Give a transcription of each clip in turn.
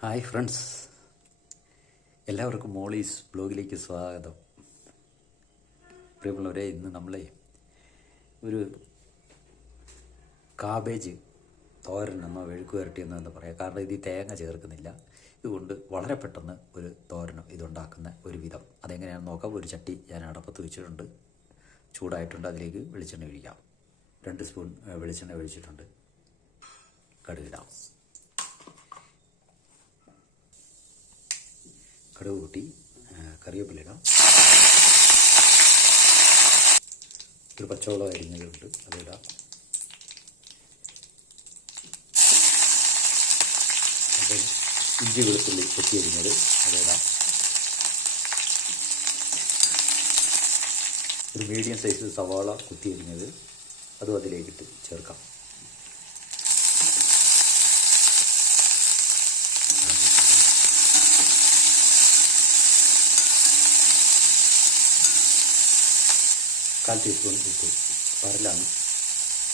Hi friends. എല്ലാവർക്കും Molly's ബ്ലോഗിലേക്ക് സ്വാഗതം. പ്രിയമുള്ളവരെ ഇന്ന് നമ്മളെ ഒരു കാബേജ് തോരൻ നമ്മൾ വെഴുക്ക് വരട്ടിയെന്ന് പറയാം. കാരണം ഇത് തേങ്ങ ചേർക്കുന്നില്ല. ഇതുകൊണ്ട് വളരെ പെട്ടെന്ന് ഒരു തോരനും ഇതുണ്ടാക്കുന്ന ഒരു വിധം. അതെങ്ങനെയാണെന്ന് നോക്കാം. ഒരു ചട്ടി ഞാൻ അടപ്പത്ത് വെച്ചിട്ടുണ്ട്. ചൂടായിട്ടുണ്ട്. അതിലേക്ക് വെളിച്ചെണ്ണ ഒഴിക്കാം. രണ്ട് സ്പൂൺ വെളിച്ചെണ്ണ ഒഴിച്ചിട്ടുണ്ട്. കടുകിടാം. കടുക് കൂട്ടി കറിവേപ്പില ഇടാം. ഒരു പച്ചവളം അരിഞ്ഞതുണ്ട് അതിടാം അപ്പം ഇഞ്ചി വെളുത്തുള്ളി കൊത്തി അരിഞ്ഞത് അതിടാം ഒരു മീഡിയം സൈസ് സവാള കുത്തി അരിഞ്ഞത് അതും അതിലേക്കിട്ട് ചേർക്കാം. കാൽ ടീസ്പൂൺ ഉപ്പ് പരലാണ്.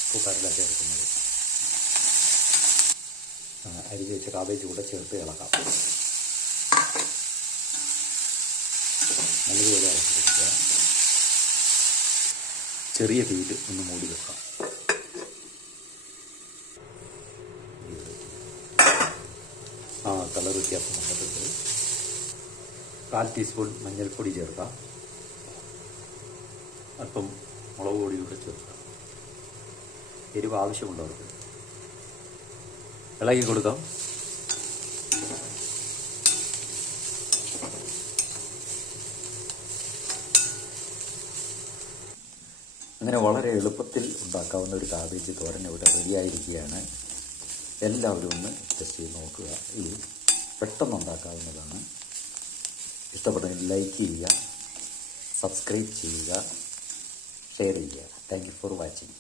ഉപ്പ് പരല ചേർക്കുന്നത് അരിഞ്ഞ് വെച്ച കാബേജ് കൂടെ ചേർത്ത് ഇളക്കാം. നല്ലതുപോലെ കൊടുക്കുക ചെറിയ തീയിൽ ഒന്ന് മൂടി വെക്കാം. ആ കളർ വ്യത്യാസം വന്നിട്ടുണ്ട്. കാൽ ടീസ്പൂൺ മഞ്ഞൾപ്പൊടി ചേർക്കാം. അല്പം മുളക് പൊടി കൂടെ ചേർക്കാം. എരിവ് ആവശ്യമുണ്ടവർക്ക് ഇളകി കൊടുക്കാം. അങ്ങനെ വളരെ എളുപ്പത്തിൽ ഉണ്ടാക്കാവുന്ന ഒരു കാബേജ് തോരൻ ഇവിടെ റെഡിയായിരിക്കുകയാണ് എല്ലാവരും ഒന്ന് ടെസ്റ്റ് ചെയ്ത് നോക്കുക. ഇത് പെട്ടെന്ന് ഉണ്ടാക്കാവുന്നതാണ്. ഇഷ്ടപ്പെട്ടെങ്കിൽ ലൈക്ക് ചെയ്യുക സബ്സ്ക്രൈബ് ചെയ്യുക. ഷെയർ ചെയ്യുക. Thank for watching